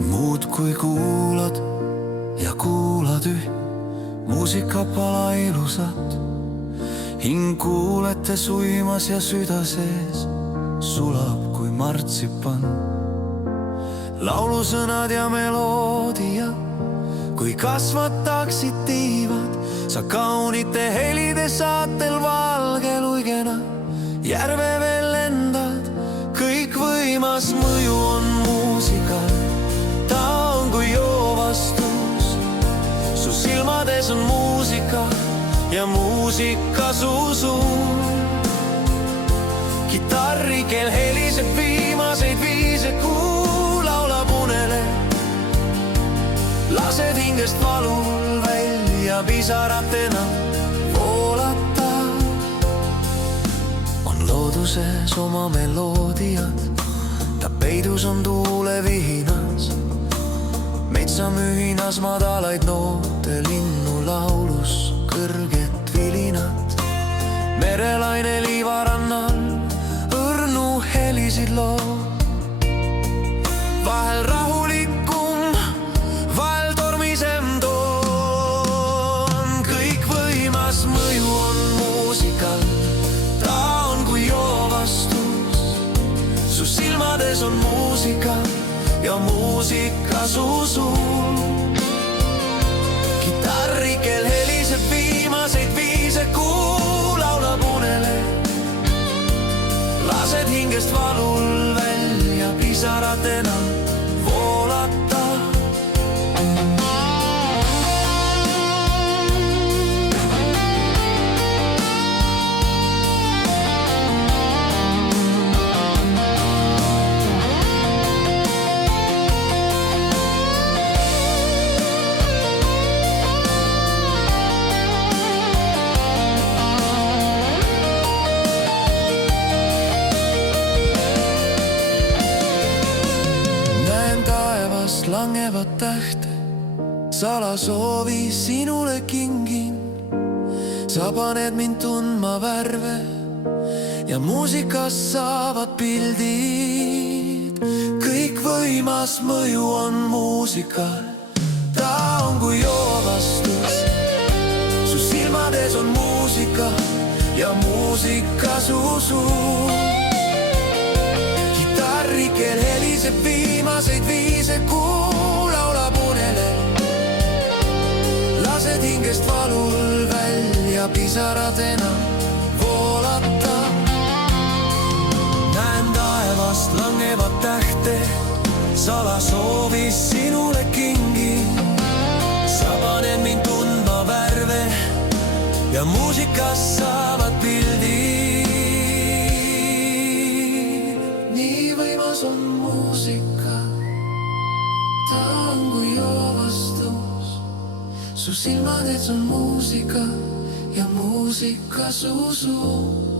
Muudkui kuulad ja kuulad muusikapala ilusat. Hing kuuletes uimas ja süda sees sulab kui martsipan. Laulusõnad ja meloodia, kui kasvataksid tiivad, sa kaunite helide saatel valge luigena järve veel lendad. Kõikvõimas mõju on muusikal, ta on kui joovastus. Su silmades on muusika ja muusika su suul. Kitarrikel heliseb viimaseid viise, kuu laulab unele. Lased hingest valul välja pisaratena voolata. On looduses oma meloodiad, ta peidus on tuulevihinas. Metsamühinas madalaid noote, linnu laulus kõrget vilinat. Merelaine liivarannal õrnu helisid loo. Vahel rahulikum, vahel tormisem toon. Kõikvõimas mõju on muusikal, ta on kui joovastus. Su silmades on muusika ja muusika su suul. Kitarrikel heliseb viimaseid viise, kuu laulab unele. Lased hingest valul välja pisaratena voolata. Langevad tähte, salasoovi sinule kingin. Sa paned mind tundma värve ja muusikas saavad pildid. Kõikvõimas mõju on muusikal, ta on kui joovastus. Su silmades on muusika ja muusika su suul. Kitarrikel heliseb viimaseid viise, kuu laulab unele. Lased hingest valul välja pisaratena voolata. Näen taevast langevat tähte, salasoovi sinule kingin. Sa paned mind tundma värve ja muusikas saavad pildid. On muusika, ta on kui joovastus. Su silmades on muusika ja muusika su suul.